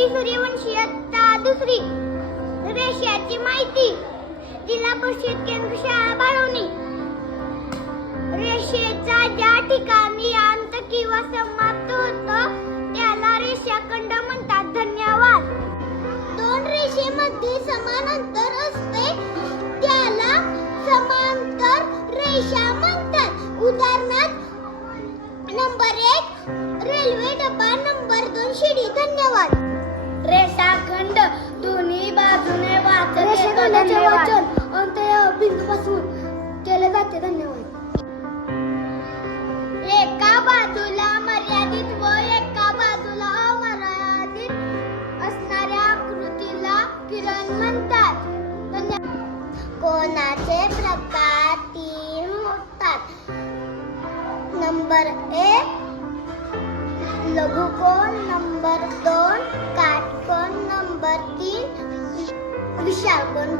ती सूर्यवंशीयता दुसरी. रेषाची माहिती. जिल्हा परिषद केंद्र शाळा बाळवणी. रेषेचा ज्या ठिकाणी अंत किंवा समाप्त होतो त्याला रेषाखंड म्हणतात. धन्यवाद. दोन रेषेमध्ये समान अंतर असते. त्याला समांतर रेषा म्हणतात. उदाहरणार्थ नंबर एक रेल्वे डबा नंबर दोन शिडी. धन्यवाद. रेषाखंडाचे वाचन अंत बिंदूपासून केले जाते. धन्यवाद. एका बाजूला मर्यादित व एका बाजूला अमर्यादित असणाऱ्या आकृतीला किरण म्हणतात. कोणाचे प्रकार तीन होतात? नंबर एक लघुकोण. नंबर दोन काटकोण